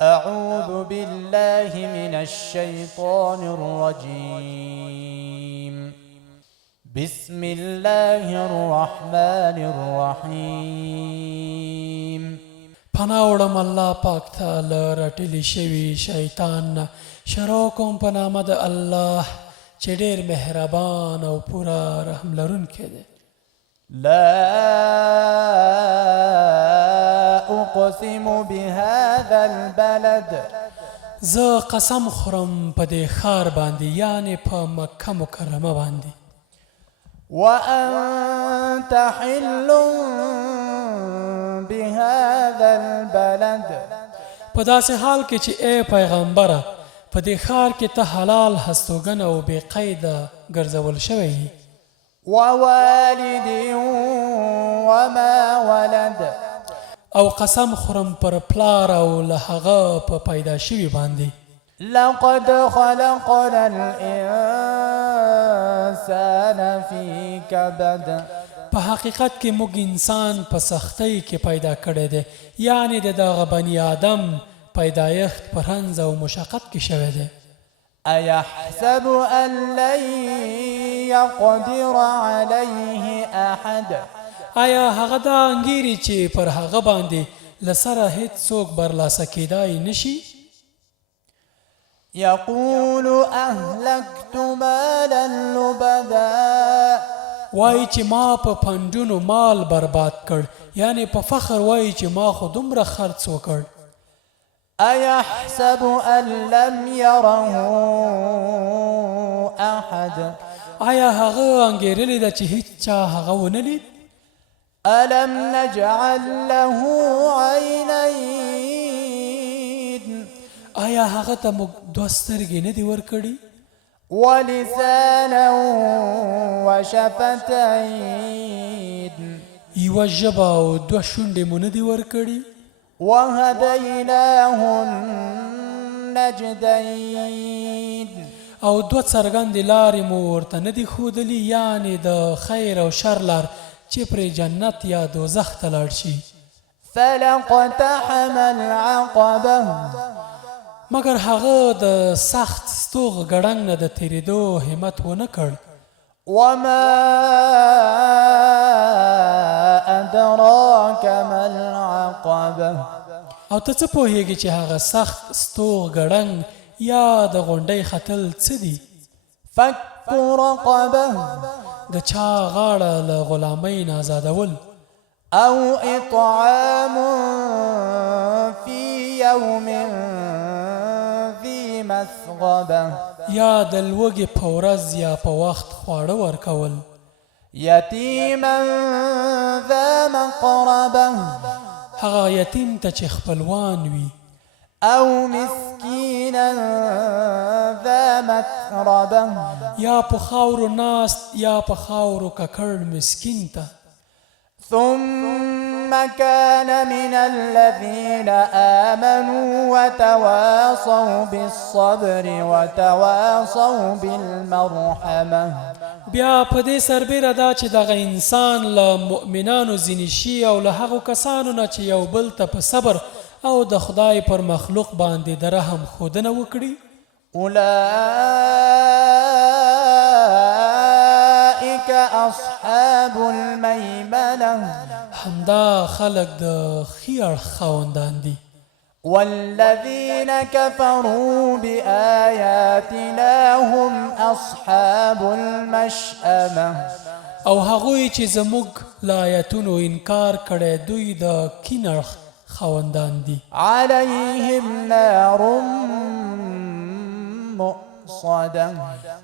أعوذ بالله من الشيطان الرجيم بسم الله الرحمن الرحيم پناوړم الله پاک ته له رټلی شوي شیطان نه. شروع کوم په نامه د الله چې ډېر مهربان او پوره رحم لرونکی دی. لا أقسم بهذا البلد زه قسم خورم په دې ښار باندې، یعنې په مکه مکرمه باندې. وأنت حل بهذا البلد په داسې حال کې چې ای پیغمبره په دې ښار کې ته حلال هستوګن او بې قیده ګرځول شوی یې. ووالد وما ولد او قسم خورم پر پلار او له هغه په پیدا شوي باندې. لقد خلقنا الإنسان في كبد په حقیقت کې موږ انسان په سختۍ کې پیدا کړی دی، یعنې د دغه بني آدم پیدایښت په رنځ او مشقت کې شوی دی. أيحسب أن لن يقدر عليه أحد آیا هغه دا انګیري چې پر هغه باندې له سره هیڅوک برلاسه کیدای نشي؟ يقول أهلكت مالا لبدا وایي چې ما په پنډونو مال برباد کړ، یعنی په فخر وایي چې ما خو دومره خرڅ وکړ. أيحسب أن لم يره أحد آیا هغه انګیرلی ده چې هیڅ چا هغه ونه لید؟ ألم نجعل له عينين آیا هغه ته موږ دوه سترګې نه دي ورکړي؟ ولسانا وشفتين یوه ژبه او دوه شونډې مو نه دي ورکړي؟ وهديناه النجدين او دوه څرګندې لارې مو ورته نه دي ښودلي، یعنې د خیر او شر لار چې پرې جنت یا دوزخ ته لاړ شي. فلاقتحم العقبة مګر هغه د سخت ستوغ ګړنګ نه د تېرېدو همت ونه کړ. وما أدراك ما العقبة او ته څه پوهېږې چې هغه سخت ستوغ ګړنګ یا د غونډۍ ختل څه دي؟ فك رقبة د چا غاړه له غلامۍ نه آزادول، أو إطعام في يوم ذي مسغبة یا د لوږې په ورځ یا په وخت خواړه ورکول. يتيما ذا مقربة هغه یتیم ته چې خپلوان وي. أو مسكينا ذا متربة یا په خاورو ناست یا په خاورو ککړ مسکین ته. ثم كان من الذين آمنوا وتواصوا بالصبر وتواصوا بالمرحمة بیا په دې سربیره دا چې دغه انسان له مؤمنانو ځینې شي او له هغو کسانو نه چې یو بل ته په صبر او د خدای پر مخلوق باندې د رحم ښودنه وکړي. أولئك أصحاب الميمنة همدا خلق د ښي اړخ خاوندان دي. والذين كفروا بآياتنا هم أصحاب المشأمة او هغوی چې زموږ له آیتونو انکار کړی دوی د کیڼ اړخ خاوندان دي. عليهم نار مؤصدة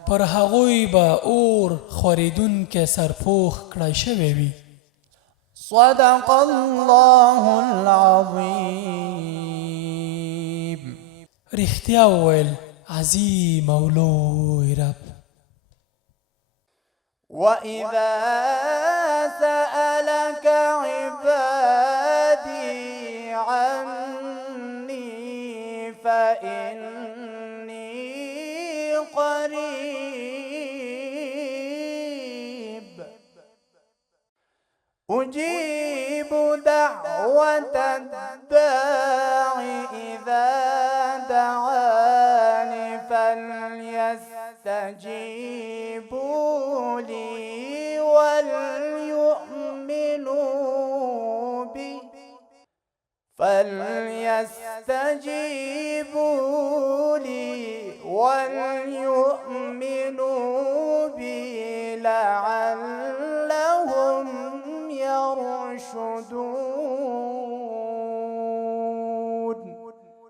پر هغوی به اور خورېدونکی سرپوښ کړی شوی وي. صدق الله العظيم. رښتیا وویل عظیم او لوی رب. وإذا سألك عبادي عني فإني قريب أجيب دعوة الداع إذا دعان فليستجيبوا لي وليؤمنوا بي لعلهم يرشدون.